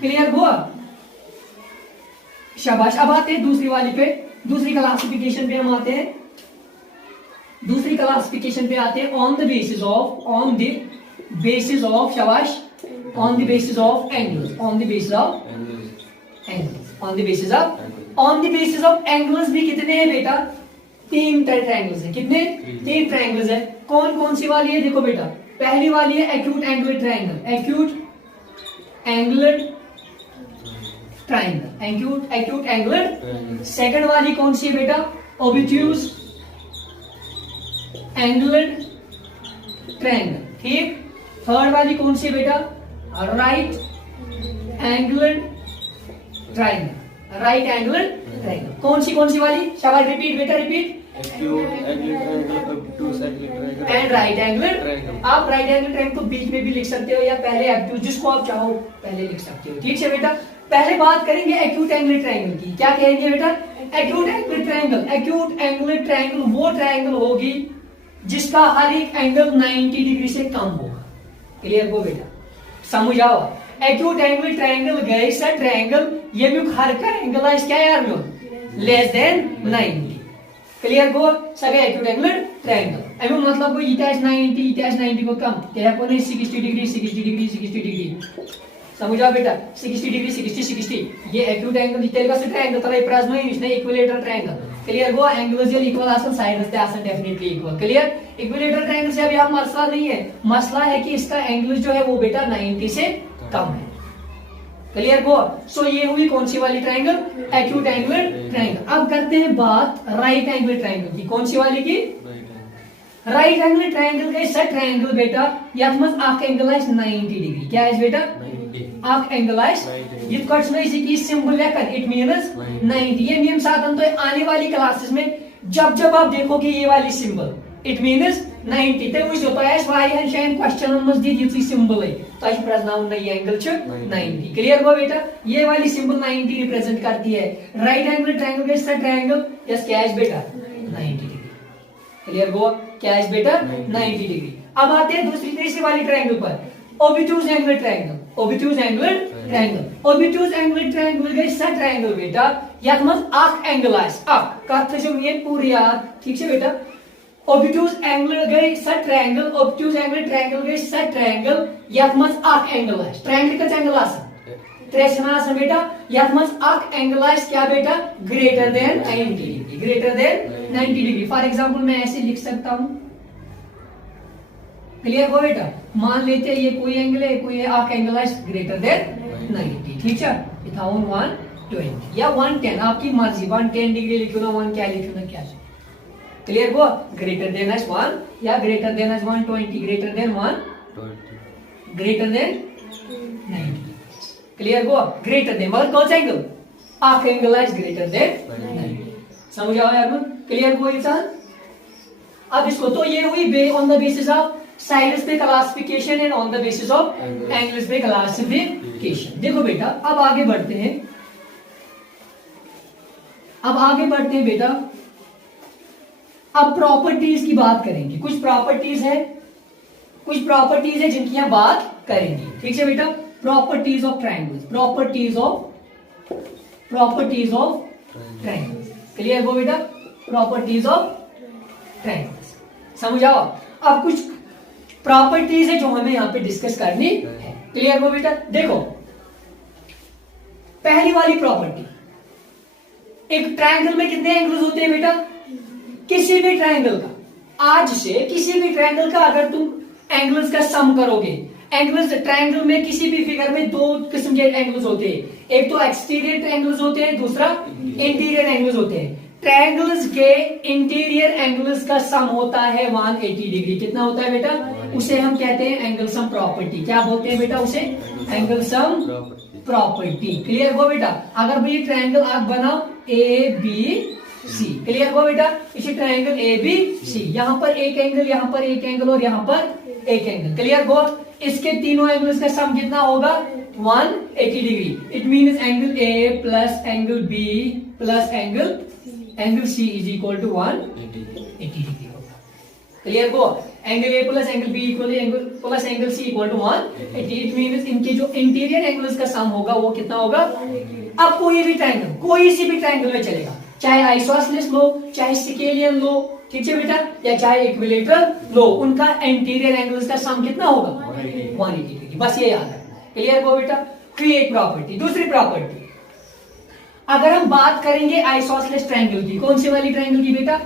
Clear हुआ? शाबाश। अब आते हैं दूसरी वाली पे, दूसरी क्लासिफिकेशन पे हम आते हैं, दूसरी क्लासिफिकेशन पे आते हैं on the basis of, on the basis of, शाबाश, on the basis of angles, on the basis of angles, on the basis of, on the basis of angles भी कितने हैं बेटा? 3 ट्रायंगल्स हैं। कितने? 3 ट्रायंगल्स है। कौन कौन सी वाली है? देखो बेटा, पहली वाली है acute angular triangle, acute angular triangle, acute angular. Second वाली कौन सी है बेटा? ओबिट्यूज एंगुलर ट्रायंगल, ठीक। थर्ड वाली कौन सी है बेटा? Right angular triangle, right angular triangle. कौन सी वाली? शाबाश, रिपीट बेटा, रिपीट। And right angular. आप राइट एंगल ट्रायंगल को बीच में भी लिख सकते हो या पहले एक्यूट, जिसको आप चाहो पहले लिख सकते हो, ठीक है बेटा। पहले बात करेंगे एक्यूट एंगुलर ट्रायंगल की। क्या कहेंगे बेटा? Acute angular triangle, acute angular triangle वो ट्रायंगल होगी जिसका हर एक एंगल 90 डिग्री से कम होगा। क्लियर हो बेटा? समझ आओ। एक्यूट एंगुलर ट्रायंगल गए सर ट्रायंगल ये भी हर का एंगल है क्या यार में लेस देन 90। क्लियर गो सगळे एक्यूट एंगुलर ट्रायंगल एवं मतलब इटाच 90 को कम क्या को नहीं 60 डिग्री 60 डिग्री 60 डिग्री समझा बेटा 60 डिग्री 60 ये एक्यूट एंगल तेलगा से ट्रायंगल तला प्राइस में इसने इक्विलेटरल ट्रायंगल। क्लियर गो एंगल्स जल इक्वल आसन साइड्स ते आसन definitely equal. Clear? Equilateral triangle से अभी हम मसला नहीं है, मसला है कि इसका एंगल जो है वो बेटा 90 से कम है। क्लियर गो? सो ये हुई कौन सी वाली ट्रायंगल? Acute angular triangle. अब करते हैं बात राइट एंगुलर ट्रायंगल की। कौन सी वाली की? राइट एंगुलर ट्रायंगल का सब ट्रायंगल बेटा यथ मज अख एंगल आइस 90 डिग्री। क्या है बेटा? अख एंगल आइस यथ कट की सिंबल लेकर इट मींस 90। ये मीन साथ तो आने वाली क्लासेस में जब आप देखोगे ये वाली सिंबल इट मींस 90 तो वो तो आइस वारियन शायन क्वेश्चन मज दी ये सिंबल है तो आज प्रश्न ये एंगल 90। क्लियर हो बेटा? ये वाली सिंबल 90 रिप्रेजेंट करती है। राइट एंगुलर ट्रायंगल का सब ट्रायंगल यस क्या है बेटा? 90 डिग्री। क्लियर हो? क्या है बेटा? 90 डिग्री। अब आते हैं दूसरी तीसरी वाली ट्रायंगल पर, obtuse angular triangle, obtuse angular triangle. Obtuse angular triangle का सब ट्रायंगल बेटा यथ मज अख एंगल आइस अख कथ जो ये पूरी याद ठीक है बेटा। ओबिट्यूज एंगल गए सब ट्रायंगल, ओबिट्यूज एंगुलर ट्रायंगल गए सब ट्रायंगल यथ मज अख एंगल आइस ट्रायंगल का एंगल आस त्रेसना आस बेटा यथ मज अख एंगल आइस क्या बेटा? Greater than 90 degree, greater than 90 degree. For example मैं ऐसे लिख सकता हूं। क्लियर हो बेटा? मान लेते हैं ये कोई एंगल है, कोई अख एंगल आइस ग्रेटर देन 90, ठीक है। इथा 120 या 110 आपकी मर्जी, 110 डिग्री लिखो ना 1 क्या लिखो ना क्या। क्लियर गो? ग्रेटर देन एस 1 या greater than S 120, greater than 1 greater than 90। Clear गो? ग्रेटर देन मतलब कौन सा एंगल? अख एंगल इज ग्रेटर देन 90। समझ आओ यार? क्लियर गो इंसान? अब इसको तो ये हुई बे on the basis of sides पे classification and on the basis of angles पे क्लासिफिकेशन। देखो बेटा अब आगे बढ़ते हैं, अब आगे बढ़ते हैं बेटा। अब प्रॉपर्टीज की बात करेंगे। कुछ प्रॉपर्टीज है, कुछ प्रॉपर्टीज है जिनकी हम बात करेंगे, ठीक है बेटा। Properties of triangles, properties of triangles. Clear हो बेटा? प्रॉपर्टीज ऑफ ट्रायंगल्स समझ आओ। अब कुछ प्रॉपर्टीज है जो हमें यहाँ पे डिस्कस करनी है। क्लियर हो बेटा? देखो पहली वाली प्रॉपर्टी, एक ट्रायंगल में कितने एंगल्स होते हैं बेटा? किसी भी ट्रायंगल का, आज से किसी भी ट्रायंगल का अगर तुम एंगल्स का सम करोगे, एंगल्स ट्रायंगल में किसी भी फिगर में दो किस्म के एंगल्स होते हैं, एक तो एक्सटीरियर एंगल्स होते हैं, दूसरा इंटीरियर एंगल्स होते हैं। ट्रायंगल्स के इंटीरियर एंगल्स का सम होता है 180 डिग्री। कितना होता है बेटा? उसे हम कहते हैं एंगल सम प्रॉपर्टी। क्या बोलते हैं बेटा उसे? Angle sum property. क्लियर हो बेटा? अगर भाई ट्रायंगल आप बनाओ ए बी सी, क्लियर हो बेटा? इसे ट्रायंगल ए बी सी, यहाँ पर एक एंगल, यहाँ पर एक एंगल और यहाँ पर एक एंगल। क्लियर हो? इसके तीनों एंगल्स का सम कितना होगा? 180 degree. It means angle A plus angle B plus angle C is equal to 180 degree होगा। क्लियर हो? Angle A plus angle B equal angle plus angle C equal to 180। It means इनके जो interior angles का सम होगा वो कितना होगा। अब कोई भी ट्रायंगल, कोई सी भी ट्रायंगल में चलेगा, चाहे आइसोसेलेस लो, चाहे स्केलियन लो, ठीक है बेटा, या चाहे इक्विलेटरल लो, उनका इंटीरियर एंगल्स का सम कितना होगा 180 डिग्री। बस ये याद रखना है। क्लियर हो बेटा। फिर एक प्रॉपर्टी, दूसरी प्रॉपर्टी, अगर हम बात करेंगे आइसोसेलेस ट्रायंगल की, कौन सी वाली ट्रायंगल की बेटा,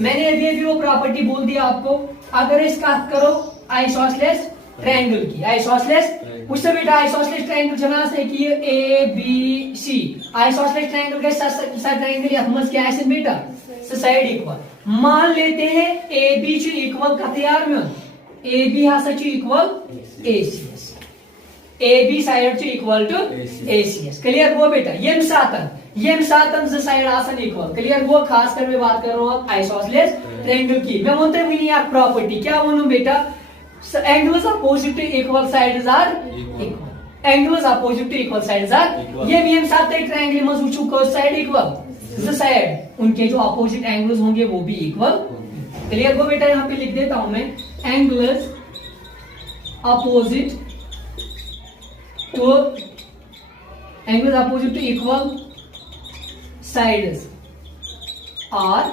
मैंने अभी वो प्रॉपर्टी बोल दिया आपको। अगर इसका करो आइसोसेलेस ट्रायंगल की, आइसोसेलेस उससे बेटा आइसोसेलेस ट्रायंगल जना से कि A B C, isosceles triangle के साथ ट्रायंगल यह मज क्या है बेटा, साइड इक्वल। मान लेते हैं ए बी इक्वल कतयार में, ए बी हसा इक्वल ए सी एस, A B side equal to A C एस। क्लियर वो बेटा। यम सातन ज साइड आसन इक्वल। क्लियर वो, खास कर मैं बात कर रहा हूं आइसोसेलेस ट्रायंगल की। मैं बोलते हैं प्रॉपर्टी क्या बोलूं बेटा, angles opposite to equal sides are equal. Angles opposite to equal sides are ये साथ एक ट्रायंगल में वुचू को साइड इक्वल, द साइड उनके जो अपोजिट एंगल्स होंगे वो भी इक्वल। क्लियर को बेटा, यहां पे लिख देता हूं मैं, angles opposite to equal sides are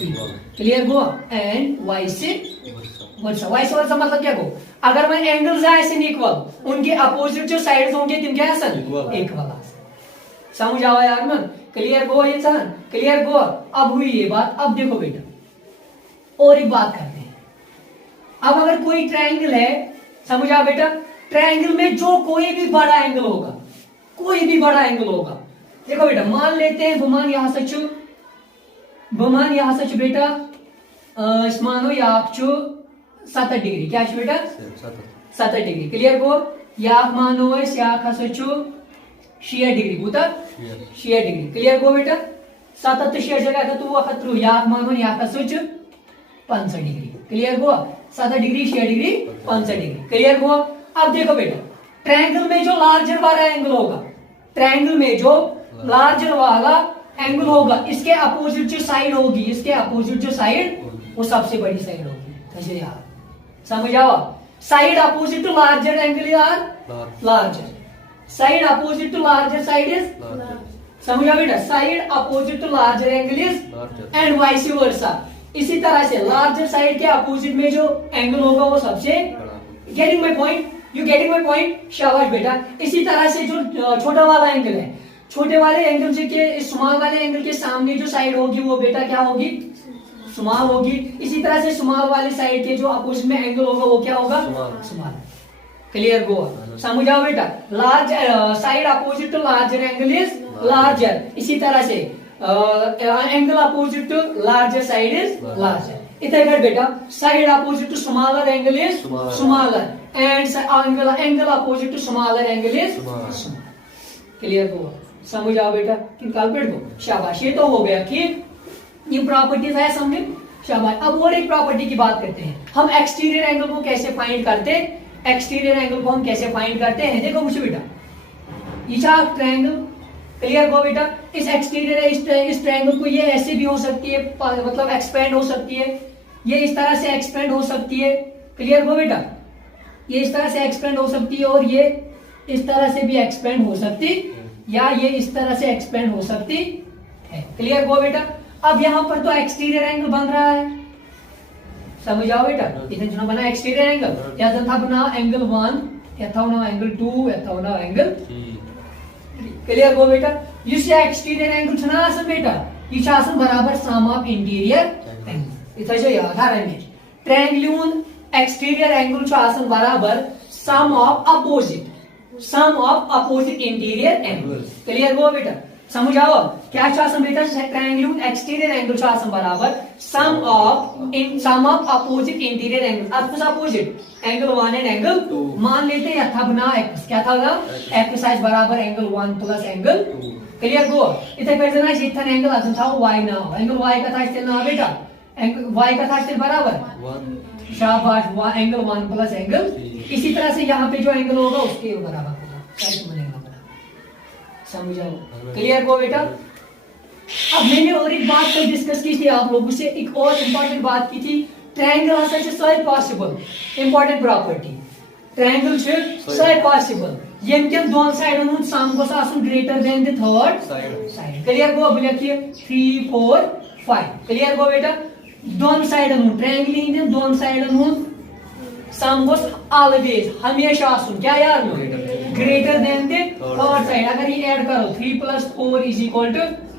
equal. Clear हुआ। एंड वाइस वर्सा मतलब क्या को, अगर मैं एंगल्स है ऐसे इक्वल, उनके अपोजिट जो साइड्स होंगे तिम क्या है इक्वल। समझ आओ यार मन। क्लियर गो इंसान। क्लियर गो। अब हुई ये बात। अब देखो बेटा और एक बात करते हैं। अब अगर कोई ट्रायंगल है, समझ आओ बेटा, ट्रायंगल में जो कोई भी बड़ा एंगल होगा, कोई भी बड़ा एंगल होगा, देखो बेटा मान लेते हैं बुमान यहां सच बेटा मानो या 70 डिग्री, क्या बेटा 70 डिग्री। क्लियर गो। या मानो या 60 डिग्री कूता 60 डिग्री। क्लियर गो बेटा। 70 तो 60 जगह तो वो खतरू या मानो या 65 डिग्री। क्लियर गो। 70 डिग्री 60 डिग्री 65 डिग्री। क्लियर गो। अब देखो बेटा, ट्रायंगल में जो लार्जर वाला एंगल होगा, ट्रायंगल में जो लार्जर वाला एंगल होगा, इसके अपोजिट जो साइड होगी, इसके अपोजिट जो साइड वो सबसे बड़ी साइड होगी। यार समझ आओ। Side opposite to larger angle are larger, side opposite to larger side is, समझ आओ बेटा, side opposite to larger angle is and vice versa. इसी तरह से लार्जर साइड के अपोजिट में जो एंगल होगा वो सबसे, getting my point, you getting my point, शाबाश बेटा। इसी तरह से जो छोटा वाला एंगल है, छोटे वाले एंगल के स्मॉल वाले एंगल के सामने जो साइड होगी वो बेटा क्या होगी, स्मॉल होगी। इसी तरह से स्मॉल वाले साइड के जो अपोजिट में एंगल होगा वो क्या होगा, स्मॉल। क्लियर गो। समझ आओ बेटा। Large side opposite to larger angle is larger. इसी तरह से angle opposite to larger side is larger. इधर बेटा side opposite to smaller angle is smaller and angle opposite to smaller angle is smaller. Clear गो। समझ आओ बेटा। Calculate को, शाबाश। ये तो हो गया ठीक, ये प्रॉपर्टीज है समझे, शाबाश। अब और एक प्रॉपर्टी की बात करते हैं, हम एक्सटीरियर एंगल को कैसे फाइंड करते हैं। एक्सटीरियर एंगल को हम कैसे फाइंड करते हैं, देखो मुझे बेटा, ये ट्रायंगल। क्लियर हो बेटा। इस एक्सटीरियर इस ट्रायंगल को ये ऐसे भी हो सकती है, मतलब एक्सपेंड हो सकती है, ये इस तरह से एक्सपेंड हो सकती है। क्लियर हो बेटा। ये इस तरह से एक्सपेंड हो सकती है और ये इस तरह से भी एक्सपेंड हो सकती, या ये इस तरह से एक्सपेंड हो सकती है। क्लियर हो बेटा। अब यहां पर तो एक्सटीरियर एंगल बन रहा है, समझ आओ बेटा। इधर जो बना एक्सटीरियर एंगल, या था बना एंगल 1, या था बना एंगल 2, या था बना एंगल 3। क्लियर हो बेटा। इस एक्सटीरियर एंगल छना आसन बेटा, ये आसन बराबर सम ऑफ इंटीरियर एंगल। इधर जो याद आ रहा है, ट्रायंगल एक्सटीरियर एंगल आसन बराबर sum of opposite interior angle. Clear हो बेटा। समझ आओ क्या बेटा, ट्रायंगल एक्सटीरियर एंगल बराबर sum of opposite interior angle. अब कुछ अपोजिट एंगल 1 एंड एंगल 2 मान लेते हैं, था बना एक्स, क्या था ना एक्स साइज बराबर एंगल 1 प्लस एंगल 2। क्लियर गो। इथे कर देना इथन एंगल अजून था y ना, एंगल y का था इससे ना बेटा, एंगल y का था इससे बराबर 1, शाबाश, एंगल 1 प्लस एंगल। इसी तरह से यहाँ पे जो एंगल होगा उसके बराबर होगा, कैसे बनेगा बराबर। समझ आओ। क्लियर हो बेटा। अब मैंने और एक बात तो डिस्कस की थी आप लोगों से, एक और इंपॉर्टेंट बात की थी, ट्रायंगल हसा सही पॉसिबल इंपॉर्टेंट प्रॉपर्टी ट्रायंगल सही पॉसिबल यम के दोन साइडन हुन सम गोस आसन greater than the third side clear गो अब लिखिए 3 4 5 क्लियर गो बेटा दोन साइडन हुन ट्रायंगल इन दोन साइडन हुन सम गोस ऑलवेज हमेशा आसन क्या यार greater than the third side अगर ये ऐड करो 3 + 4 =